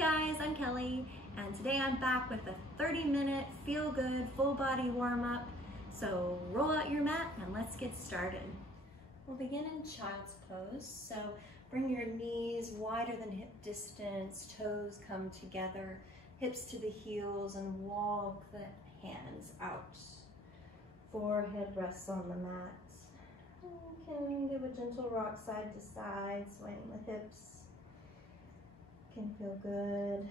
guys, I'm Kelly, and today I'm back with a 30-minute feel-good full body warm-up. So roll out your mat and let's get started. We'll begin in child's pose. So bring your knees wider than hip distance, toes come together, hips to the heels, and walk the hands out. Forehead rests on the mat. You can give a gentle rock side to side, swaying the hips. Can feel good.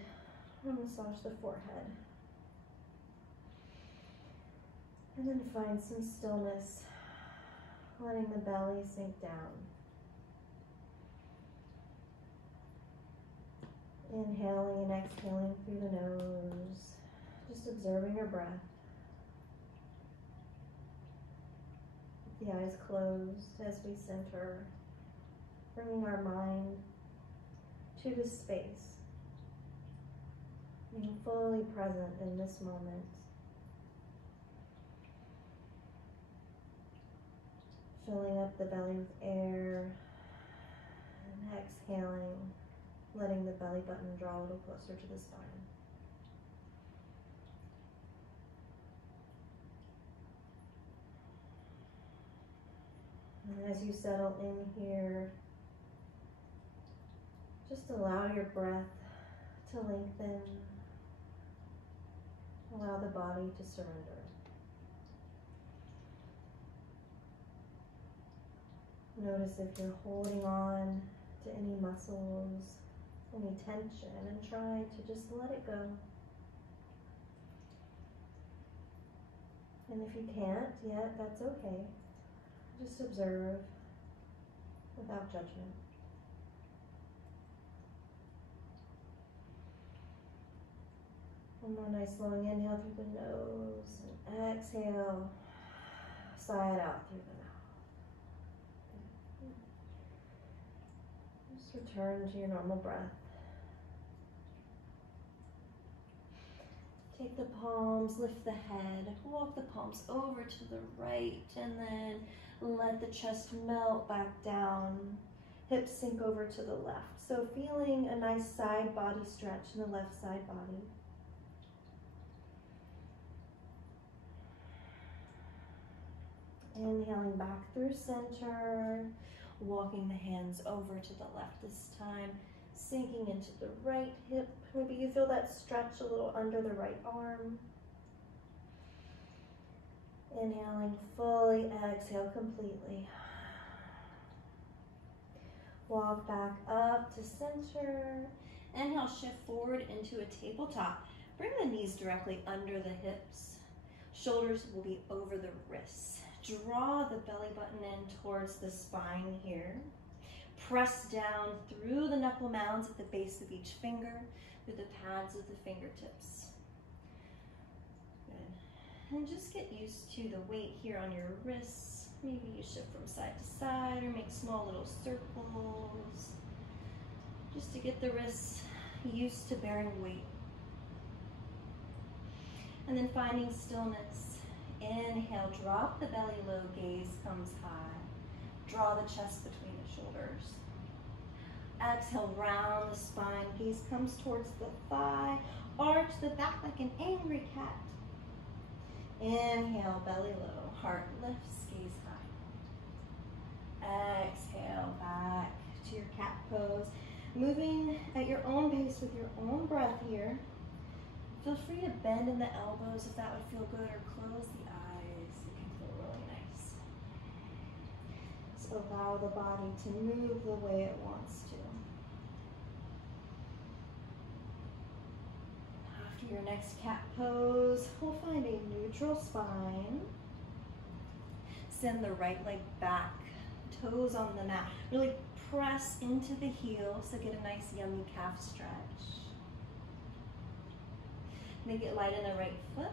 Massage the forehead. And then find some stillness, letting the belly sink down. Inhaling and exhaling through the nose, just observing your breath. The eyes closed as we center, bringing our mind to the space, being fully present in this moment. Filling up the belly with air and exhaling, letting the belly button draw a little closer to the spine. And as you settle in here, just allow your breath to lengthen. Allow the body to surrender. Notice if you're holding on to any muscles, any tension, and try to just let it go. And if you can't yet, that's okay. Just observe without judgment. One more nice long inhale through the nose and exhale, sigh it out through the mouth. Just return to your normal breath. Take the palms, lift the head, walk the palms over to the right, and then let the chest melt back down. Hips sink over to the left. So feeling a nice side body stretch in the left side body. Inhaling back through center, walking the hands over to the left this time, sinking into the right hip. Maybe you feel that stretch a little under the right arm. Inhaling fully, exhale completely. Walk back up to center. Inhale, shift forward into a tabletop. Bring the knees directly under the hips. Shoulders will be over the wrists. Draw the belly button in towards the spine here. Press down through the knuckle mounds at the base of each finger, through the pads of the fingertips. Good. And just get used to the weight here on your wrists. Maybe you shift from side to side or make small little circles, just to get the wrists used to bearing weight. And then finding stillness. Inhale, drop the belly low, gaze comes high. Draw the chest between the shoulders. Exhale, round the spine, gaze comes towards the thigh. Arch the back like an angry cat. Inhale, belly low, heart lifts, gaze high. Exhale, back to your cat pose. Moving at your own pace with your own breath here. Feel free to bend in the elbows if that would feel good, or close the eyes. It can feel really nice. So allow the body to move the way it wants to. After your next cat pose, we'll find a neutral spine. Send the right leg back, toes on the mat. Really press into the heel, so get a nice yummy calf stretch. Make it light in the right foot.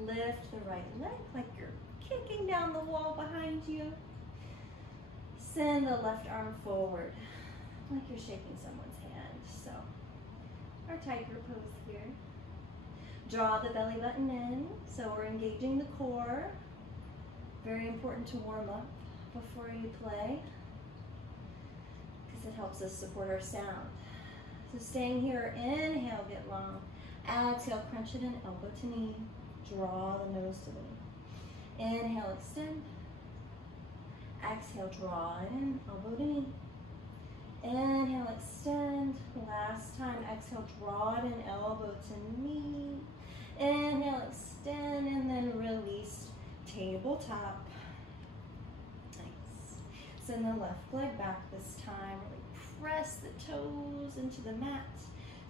Lift the right leg like you're kicking down the wall behind you. Send the left arm forward like you're shaking someone's hand. So our tiger pose here. Draw the belly button in. So we're engaging the core. Very important to warm up before you play, because it helps us support our sound. So staying here, inhale, get long. Exhale, crunch it in, elbow to knee. Draw the nose to the knee. Inhale, extend. Exhale, draw it in, elbow to knee. Inhale, extend. Last time, exhale, draw it in, elbow to knee. Inhale, extend, and then release, tabletop. Nice. Send the left leg back this time. Really press the toes into the mat.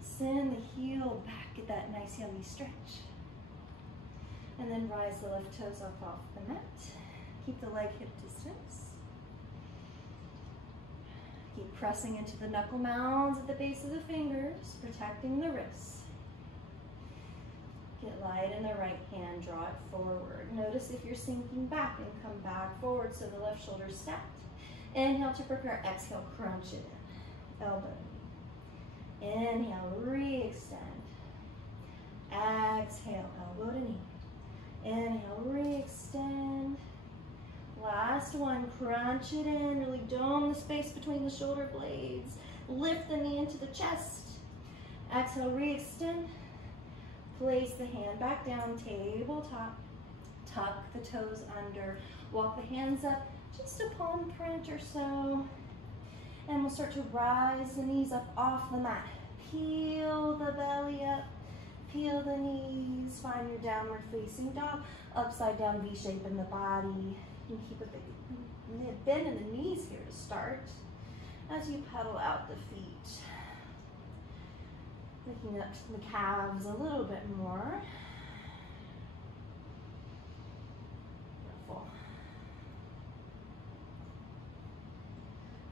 Send the heel back, get that nice yummy stretch. And then rise the left toes up off the mat. Keep the leg hip distance. Keep pressing into the knuckle mounds at the base of the fingers, protecting the wrists. Get light in the right hand, draw it forward. Notice if you're sinking back and come back forward so the left shoulder's stacked. Inhale to prepare, exhale, crunch it in, elbow. Inhale, re-extend. Exhale, elbow to knee. Inhale, re-extend. Last one, crunch it in, really dome the space between the shoulder blades. Lift the knee into the chest. Exhale, re-extend. Place the hand back down, tabletop. Tuck the toes under. Walk the hands up, just a palm print or so. And we'll start to rise the knees up off the mat. Peel the belly up, peel the knees. Find your downward facing dog. Upside down V shape in the body. You keep a big bend in the knees here to start as you pedal out the feet. Looking up to the calves a little bit more. Beautiful.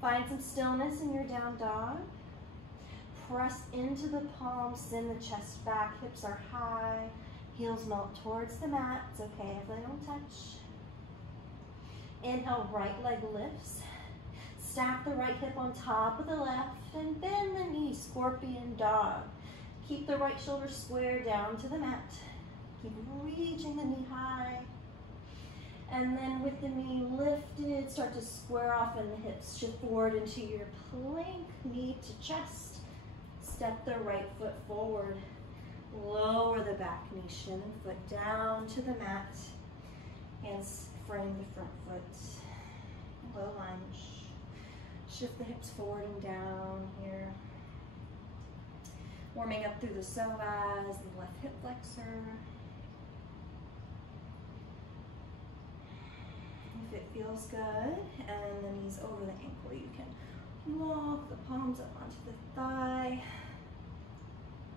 Find some stillness in your down dog. Press into the palms, send the chest back, hips are high, heels melt towards the mat. It's okay if they don't touch. Inhale, right leg lifts. Stack the right hip on top of the left and bend the knee, scorpion dog. Keep the right shoulder square down to the mat. Keep reaching the knee high. And then with the knee lifted, start to square off in the hips. Shift forward into your plank, knee to chest. Step the right foot forward. Lower the back knee, shin and foot down to the mat. Hands frame the front foot. Low lunge. Shift the hips forward and down here. Warming up through the psoas, the left hip flexor. If it feels good, and the knees over the ankle, you can walk the palms up onto the thigh.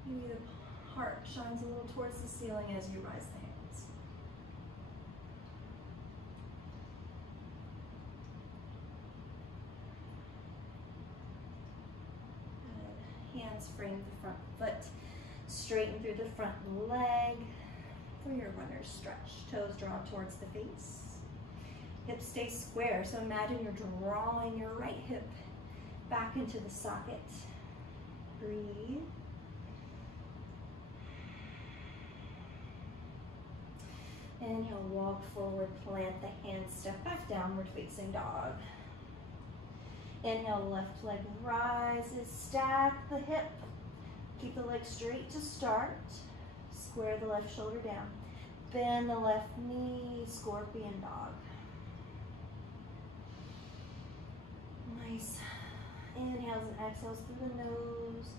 Maybe the heart shines a little towards the ceiling as you rise the hands. Good. Hands frame the front foot. Straighten through the front leg for your runner's stretch. Toes draw towards the face. Hips stay square, so imagine you're drawing your right hip back into the socket. Breathe. Inhale, walk forward, plant the hands, step back, downward facing dog. Inhale, left leg rises, stack the hip. Keep the leg straight to start. Square the left shoulder down. Bend the left knee, scorpion dog. Nice. Inhales and exhales through the nose.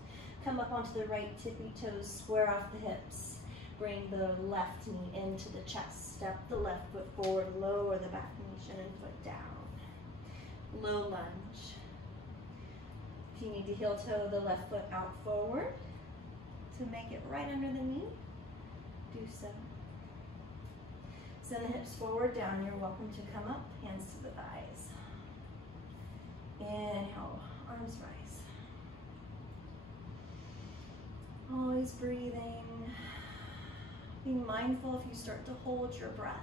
Come up onto the right tippy toes, square off the hips. Bring the left knee into the chest. Step the left foot forward, lower the back knee, shin and foot down. Low lunge. If you need to heel toe the left foot out forward to make it right under the knee, do so. Send the hips forward, down. You're welcome to come up, hands to the thighs. Inhale, arms rise. Always breathing. Be mindful if you start to hold your breath.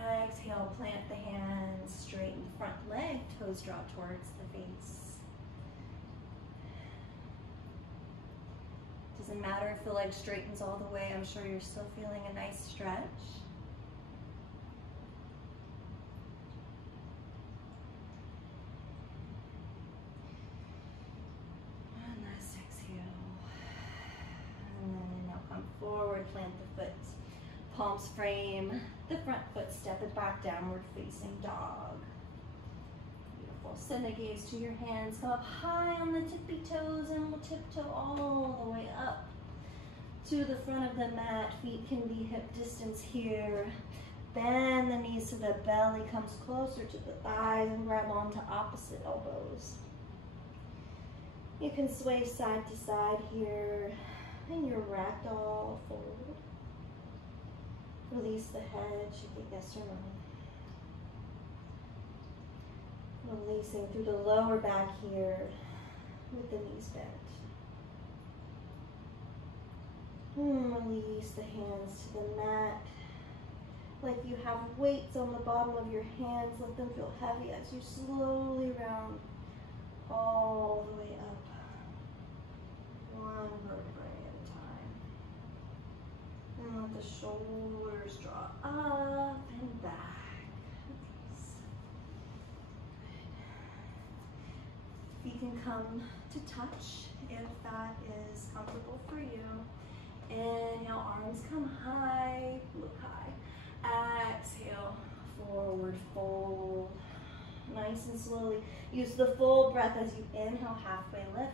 Exhale, plant the hands, straighten the front leg, toes draw towards the face. Doesn't matter if the leg straightens all the way, I'm sure you're still feeling a nice stretch. Palms frame the front foot, step it back, downward facing dog. Beautiful. Send the gaze to your hands, come up high on the tippy toes, and we'll tiptoe all the way up to the front of the mat. Feet can be hip distance here. Bend the knees so the belly comes closer to the thighs and grab onto opposite elbows. You can sway side to side here in your ragdoll fold. Release the head, should be yes or no. Releasing through the lower back here with the knees bent. Release the hands to the mat. Like you have weights on the bottom of your hands, let them feel heavy as you slowly round all the way up. One vertebrae at a time. And let the shoulders draw up and back. Good. You can come to touch if that is comfortable for you. Inhale, arms come high, look high. Exhale, forward fold. Nice and slowly. Use the full breath as you inhale, halfway lift.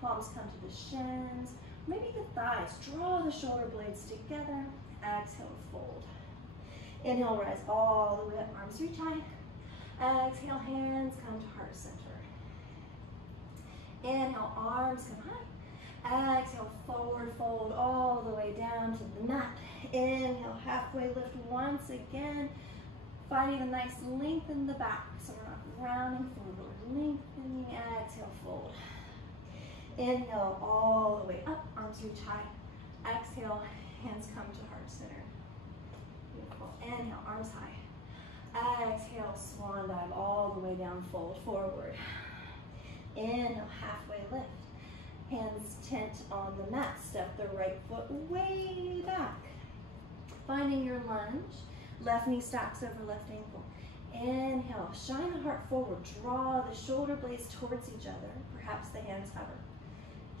Palms come to the shins, maybe the thighs. Draw the shoulder blades together. Exhale, fold. Inhale, rise all the way up, arms reach high. Exhale, hands come to heart center. Inhale, arms come high. Exhale, forward fold all the way down to the mat. Inhale, halfway lift once again. Finding a nice length in the back, so we're not rounding forward. Lengthening, exhale, fold. Inhale, all the way up, arms reach high. Exhale, hands come to heart center. Beautiful. Inhale, arms high. Exhale, swan dive all the way down, fold forward. Inhale, halfway lift. Hands tent on the mat. Step the right foot way back. Finding your lunge. Left knee stacks over left ankle. Inhale, shine the heart forward. Draw the shoulder blades towards each other. Perhaps the hands hover.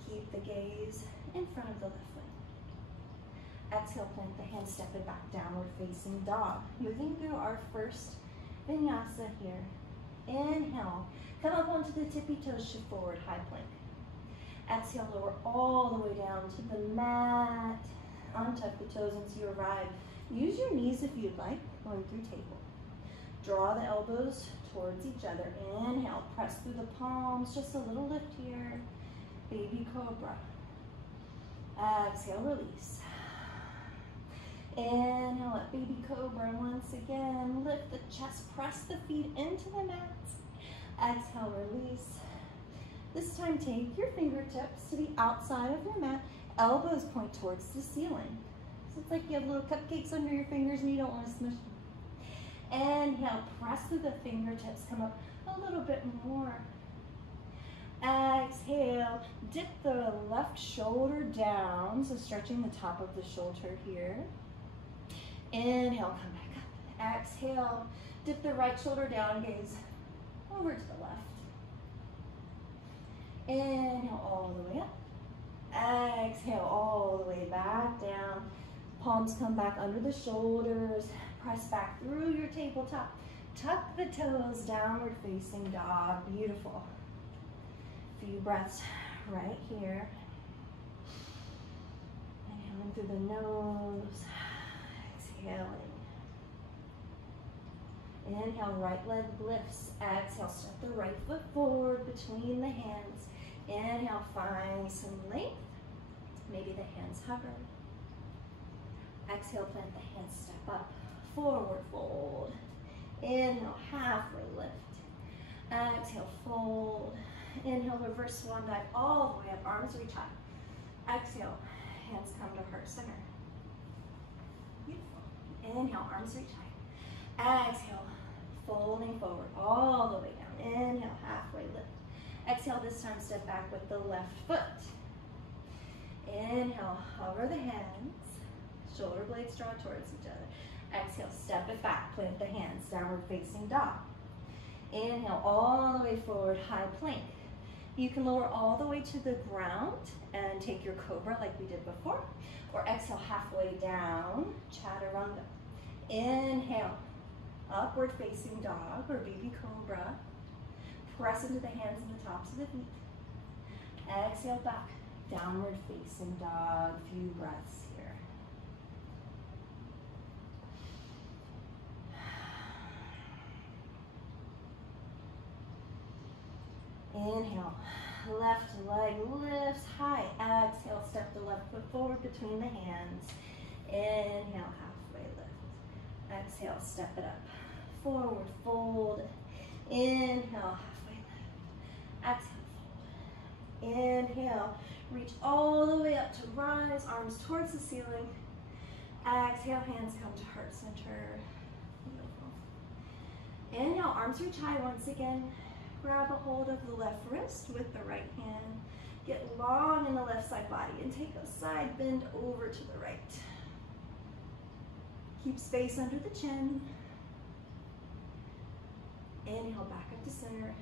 Keep the gaze in front of the left leg. Exhale, plant the hands, step it back, downward facing dog. Moving through our first vinyasa here. Inhale, come up onto the tippy toes, shift forward, high plank. Exhale, lower all the way down to the mat. Untuck the toes into your ride. Use your knees if you'd like, going through table. Draw the elbows towards each other. Inhale, press through the palms, just a little lift here. Baby cobra. Exhale, release. Inhale, let baby cobra. Once again, lift the chest, press the feet into the mat. Exhale, release. This time, take your fingertips to the outside of your mat. Elbows point towards the ceiling. So it's like you have little cupcakes under your fingers and you don't want to smush them. Inhale, press through the fingertips, come up a little bit more. Exhale, dip the left shoulder down, so stretching the top of the shoulder here. Inhale, come back up. Exhale, dip the right shoulder down, gaze over to the left. Inhale, all the way up. Exhale, all the way back down. Palms come back under the shoulders. Press back through your tabletop. Tuck the toes, downward facing dog. Beautiful. Few breaths right here. Inhaling through the nose. Exhaling. Inhale, right leg lifts. Exhale, step the right foot forward between the hands. Inhale, find some length. Maybe the hands hover. Exhale, plant the hands, step up. Forward fold. Inhale, halfway lift. Exhale, fold. Inhale, reverse swan dive all the way up. Arms reach high. Exhale, hands come to heart center. Beautiful. Inhale, arms reach high. Exhale, folding forward all the way down. Inhale, halfway lift. Exhale, this time step back with the left foot. Inhale, hover the hands. Shoulder blades draw towards each other. Exhale, step it back, plant the hands, downward facing dog. Inhale, all the way forward, high plank. You can lower all the way to the ground and take your cobra like we did before, or exhale halfway down, chaturanga. Inhale, upward facing dog or baby cobra. Press into the hands and the tops of the feet. Exhale back, downward facing dog. Few breaths here. Inhale, left leg lifts high. Exhale, step the left foot forward between the hands. Inhale, halfway lift. Exhale, step it up. Forward, fold. Inhale, halfway lift. Exhale, fold. Inhale, reach all the way up to rise, arms towards the ceiling. Exhale, hands come to heart center. Beautiful. Inhale, arms reach high once again. Grab a hold of the left wrist with the right hand. Get long in the left side body and take a side bend over to the right. Keep space under the chin. Inhale, back up to center.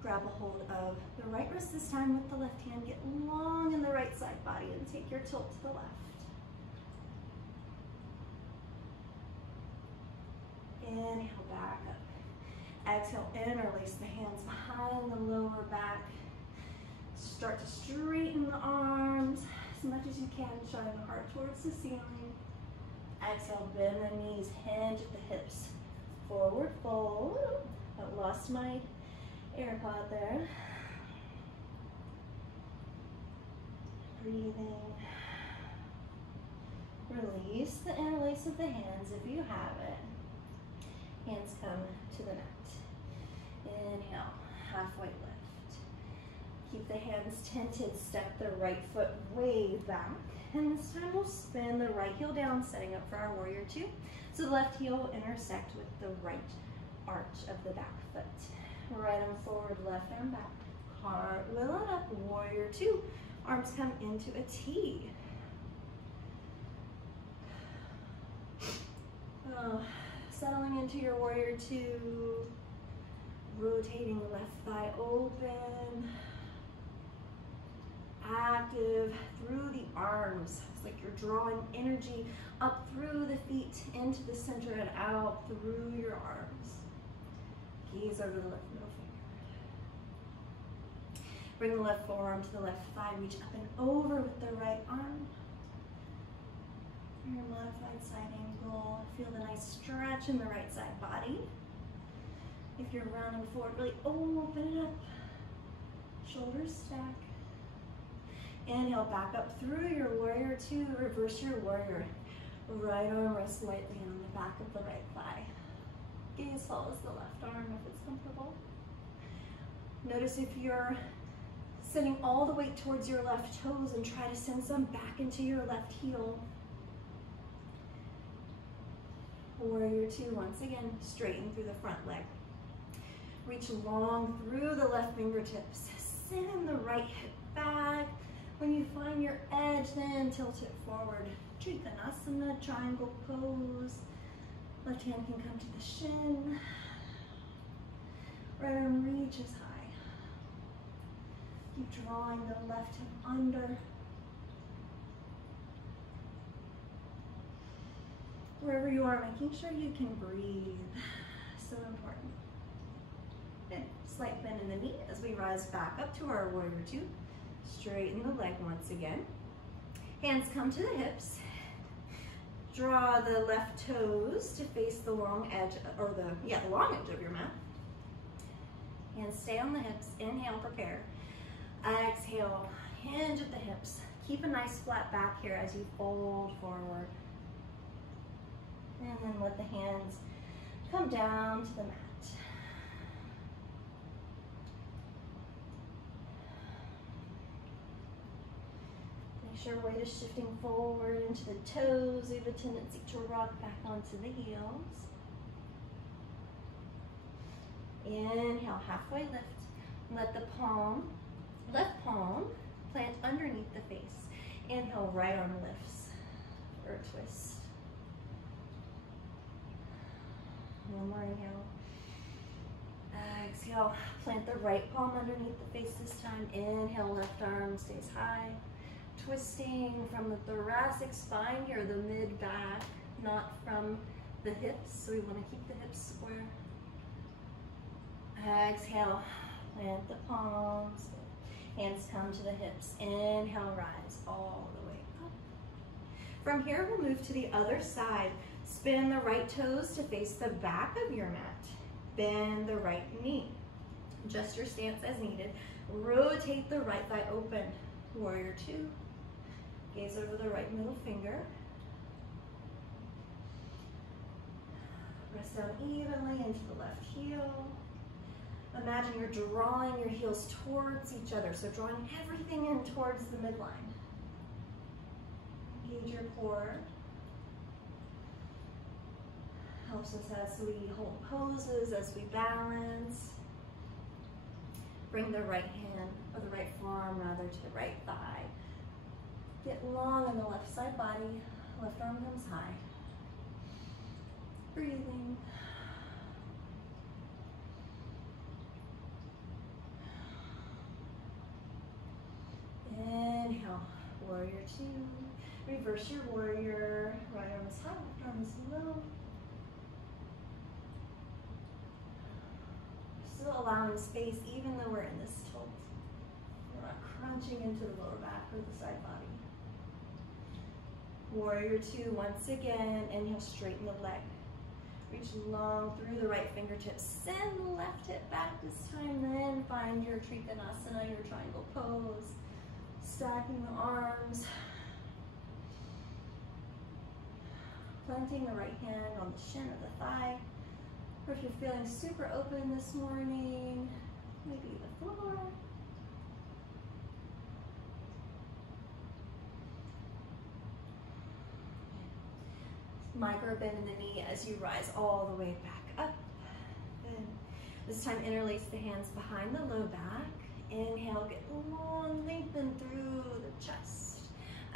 Grab a hold of the right wrist this time with the left hand. Get long in the right side body and take your tilt to the left. Inhale, back up. Exhale, interlace the hands behind the lower back. Start to straighten the arms as much as you can, shine the heart towards the ceiling. Exhale, bend the knees, hinge at the hips. Forward fold. I lost my AirPod there. Breathing. Release the interlace of the hands if you have it. Hands come to the mat. Inhale, halfway lift. Keep the hands tented, step the right foot way back. And this time we'll spin the right heel down, setting up for our warrior two. So the left heel will intersect with the right arch of the back foot. Right arm forward, left arm back. Cartwheel it up, warrior two. Arms come into a T. Settling into your warrior two. Rotating the left thigh open. Active through the arms. It's like you're drawing energy up through the feet, into the center and out through your arms. Gaze over the left middle finger. Bring the left forearm to the left thigh. Reach up and over with the right arm. Your modified side angle. Feel the nice stretch in the right side body. If you're rounding forward, really open it up. Shoulders stack. Inhale, back up through your warrior two. Reverse your warrior. Right arm rests lightly on the back of the right thigh. Gaze follows the left arm if it's comfortable. Notice if you're sending all the weight towards your left toes and try to send some back into your left heel. Warrior two, once again, straighten through the front leg. Reach long through the left fingertips. Send the right hip back. When you find your edge, then tilt it forward. Trikonasana, triangle pose. Left hand can come to the shin. Right arm reaches high. Keep drawing the left hip under. Wherever you are, making sure you can breathe. So important. Good. Slight bend in the knee as we rise back up to our warrior two. Straighten the leg once again. Hands come to the hips. Draw the left toes to face the long edge, or the long edge of your mat. Hands stay on the hips. Inhale, prepare. Exhale, hinge at the hips. Keep a nice flat back here as you fold forward. And then let the hands come down to the mat. Make sure weight is shifting forward into the toes. We have a tendency to rock back onto the heels. Inhale, halfway lift. Let the left palm plant underneath the face. Inhale, right arm lifts for a twist. One more inhale. Exhale, exhale, plant the right palm underneath the face this time. Inhale, left arm stays high. Twisting from the thoracic spine here, the mid-back, not from the hips. So we want to keep the hips square. Exhale, plant the palms. Hands come to the hips. Inhale, rise all the way up. From here, we'll move to the other side. Spin the right toes to face the back of your mat. Bend the right knee. Adjust your stance as needed. Rotate the right thigh open. Warrior two. Gaze over the right middle finger. Press down evenly into the left heel. Imagine you're drawing your heels towards each other, so drawing everything in towards the midline. Engage your core. Helps us as we hold poses, as we balance. Bring the right hand, or the right forearm rather, to the right thigh. Get long on the left side body. Left arm comes high. Breathing. Inhale, warrior two. Reverse your warrior. Right arm is high, left arm is low. Still allowing space even though we're in this tilt. We're not crunching into the lower back or the side body. Warrior two, once again, inhale, straighten the leg. Reach long through the right fingertips. Send the left hip back this time, then find your Trikonasana, your triangle pose. Stacking the arms. Planting the right hand on the shin of the thigh. Or if you're feeling super open this morning, maybe the floor. Micro bend in the knee as you rise all the way back up. And this time interlace the hands behind the low back. Inhale, get long, lengthen through the chest.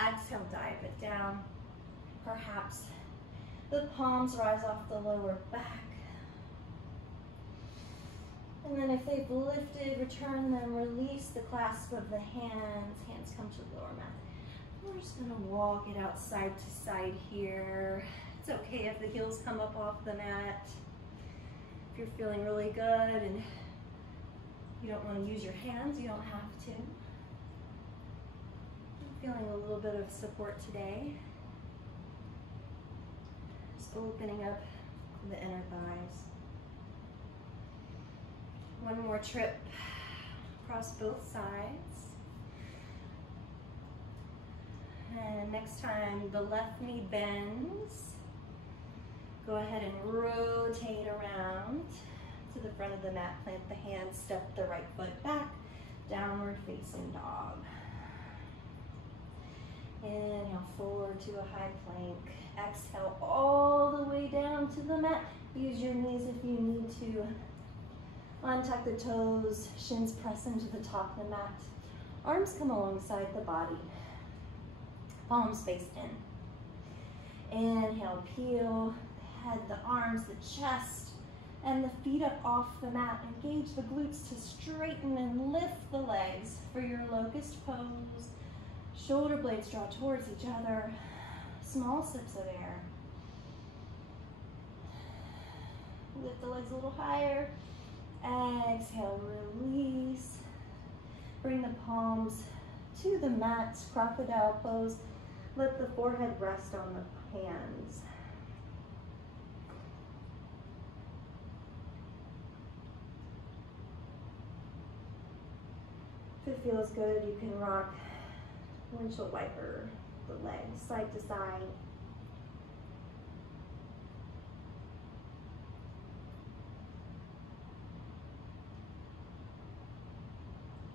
Exhale, dive it down. Perhaps the palms rise off the lower back. And then if they've lifted, return them, release the clasp of the hands. Hands come to the lower mat. We're just gonna walk it out side to side here. It's okay if the heels come up off the mat. If you're feeling really good and you don't want to use your hands, you don't have to. I'm feeling a little bit of support today. Just opening up the inner thighs. One more trip across both sides. And next time the left knee bends, go ahead and rotate around to the front of the mat. Plant the hands, step the right foot back, downward facing dog. Inhale forward to a high plank. Exhale all the way down to the mat. Use your knees if you need to. Untuck the toes, shins press into the top of the mat. Arms come alongside the body. Palms face in. Inhale, peel the head, the arms, the chest, and the feet up off the mat. Engage the glutes to straighten and lift the legs for your locust pose. Shoulder blades draw towards each other. Small sips of air. Lift the legs a little higher. Exhale, release. Bring the palms to the mat, crocodile pose. Let the forehead rest on the hands. If it feels good, you can rock windshield wiper the legs side to side.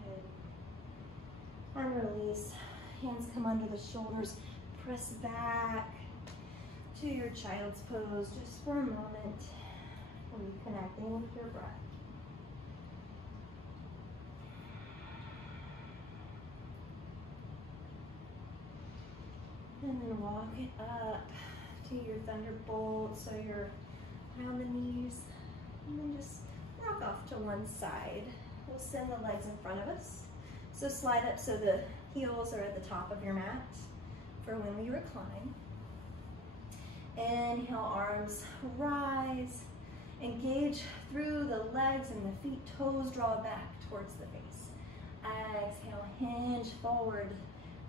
Good. And release. Hands come under the shoulders. Press back to your child's pose just for a moment. Reconnecting with your breath. And then walk it up to your thunderbolt, so you're high on the knees. And then just rock off off to one side. We'll send the legs in front of us. So slide up so the heels are at the top of your mat for when we recline. Inhale, arms rise. Engage through the legs and the feet, toes draw back towards the face. Exhale, hinge forward.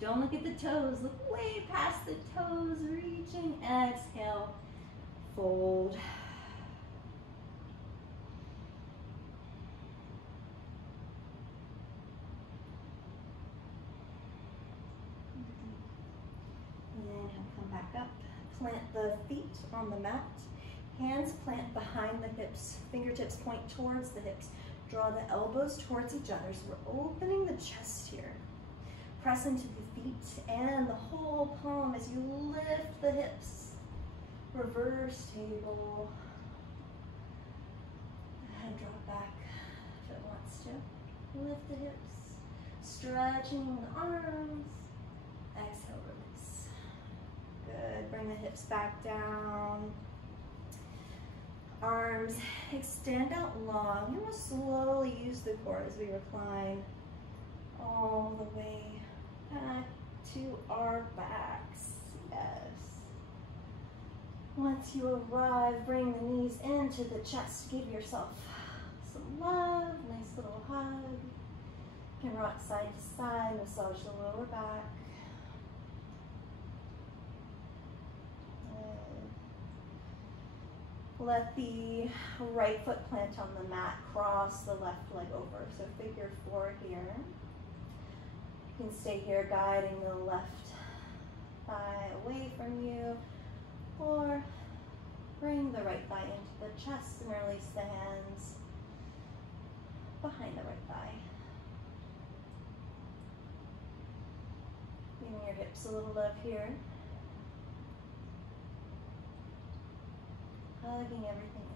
Don't look at the toes, look way past the toes, reaching. Exhale, fold. Inhale, come back up. Plant the feet on the mat. Hands plant behind the hips. Fingertips point towards the hips. Draw the elbows towards each other. So we're opening the chest here. Press into the feet and the whole palm as you lift the hips. Reverse table. Head drop back if it wants to. Lift the hips. Stretching the arms. Exhale, release. Good. Bring the hips back down. Arms extend out long, and we'll slowly use the core as we recline all the way back to our backs. Yes. Once you arrive, bring the knees into the chest. Give yourself some love, nice little hug. You can rock side to side, massage the lower back. Let the right foot plant on the mat, cross the left leg over. So figure 4 here. You can stay here guiding the left thigh away from you, or bring the right thigh into the chest and release the hands behind the right thigh. Giving your hips a little love here. Hugging everything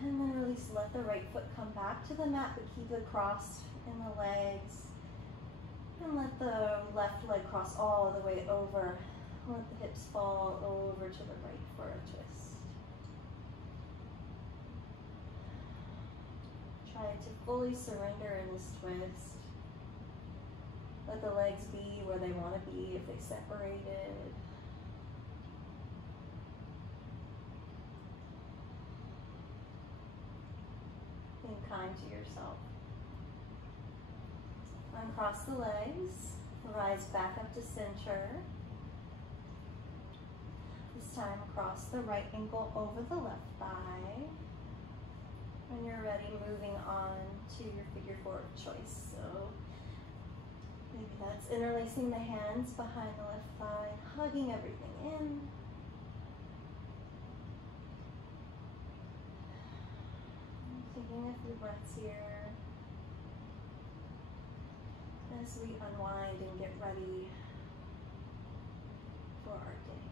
in. And then release, let the right foot come back to the mat, but keep it crossed in the legs. And let the left leg cross all the way over. Let the hips fall over to the right for a twist. Try to fully surrender in this twist. Let the legs be where they want to be if they separated. Being kind to yourself. Uncross the legs. Rise back up to center. This time cross the right ankle over the left thigh. When you're ready, moving on to your figure 4 of choice. So maybe that's interlacing the hands behind the left thigh, hugging everything in. Taking a few breaths here as we unwind and get ready for our day.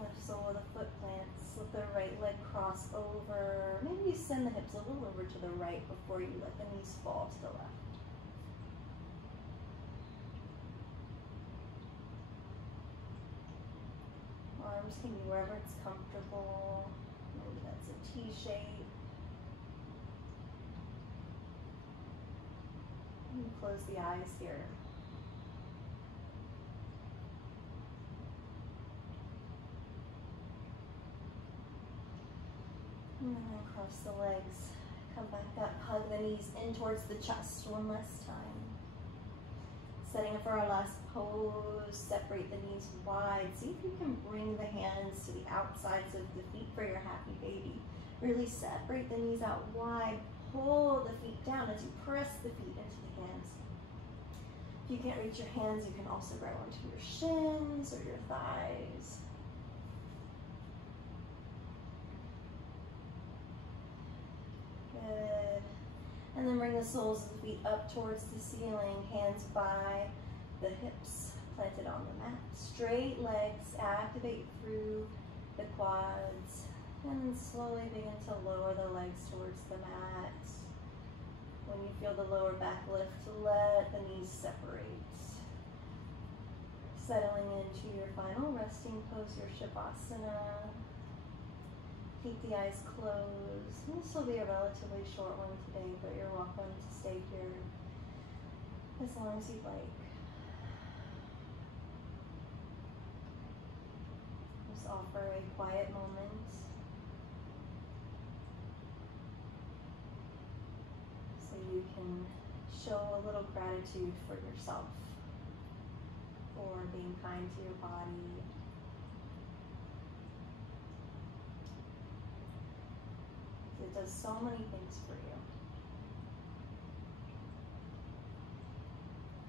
Left sole of the foot plants, let the right leg cross over. Maybe you send the hips a little over to the right before you let the knees fall to the left. Arms can be wherever it's comfortable. Maybe that's a T shape. You can close the eyes here. And then cross the legs, come back up, hug the knees in towards the chest one last time. Setting up for our last pose, separate the knees wide. See if you can bring the hands to the outsides of the feet for your happy baby. Really separate the knees out wide, pull the feet down as you press the feet into the hands. If you can't reach your hands, you can also grow onto your shins or your thighs. Good. And then bring the soles of the feet up towards the ceiling, hands by the hips, planted on the mat. Straight legs, activate through the quads, and then slowly begin to lower the legs towards the mat. When you feel the lower back lift, let the knees separate. Settling into your final resting pose, your Shavasana. Keep the eyes closed. This will be a relatively short one today, but you're welcome to stay here as long as you'd like. Just offer a quiet moment so you can show a little gratitude for yourself, for being kind to your body. It does so many things for you.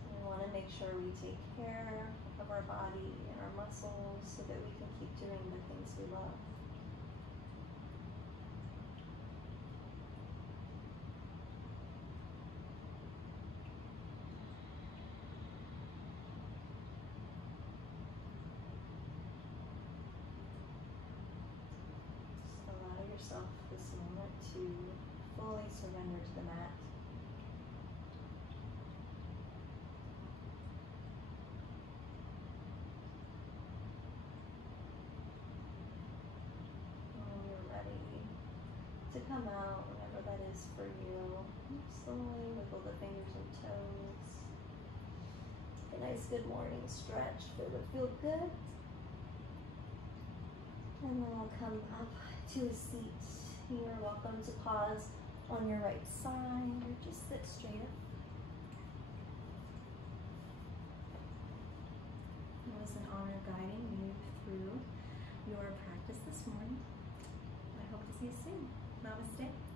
We want to make sure we take care of our body and our muscles so that we can keep doing the things we love. Yourself this moment to fully surrender to the mat. When you're ready to come out, whenever that is for you, slowly wiggle the fingers and toes. A nice good morning stretch that would feel good. And then we'll come up to a seat. You're welcome to pause on your right side or just sit straight up. It was an honor guiding you through your practice this morning. I hope to see you soon. Namaste.